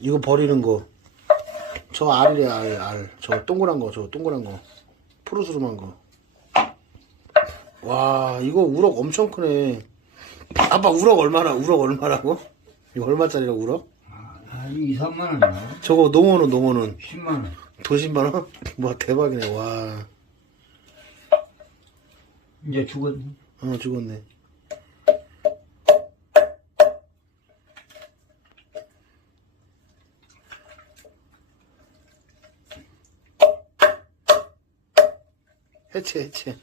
이거 버리는 거. 저 알이래, 알. 저 동그란 거, 저 동그란 거. 푸르스름한 거. 와, 이거 우럭 엄청 크네. 아빠, 우럭 얼마라고? 이거 얼마짜리라고, 우럭? 아, 2, 3만 원이야. 저거 농어는 10만 원. 돈 10만 원? 와, 대박이네, 와. 이제 죽었네. 죽었네. 해체.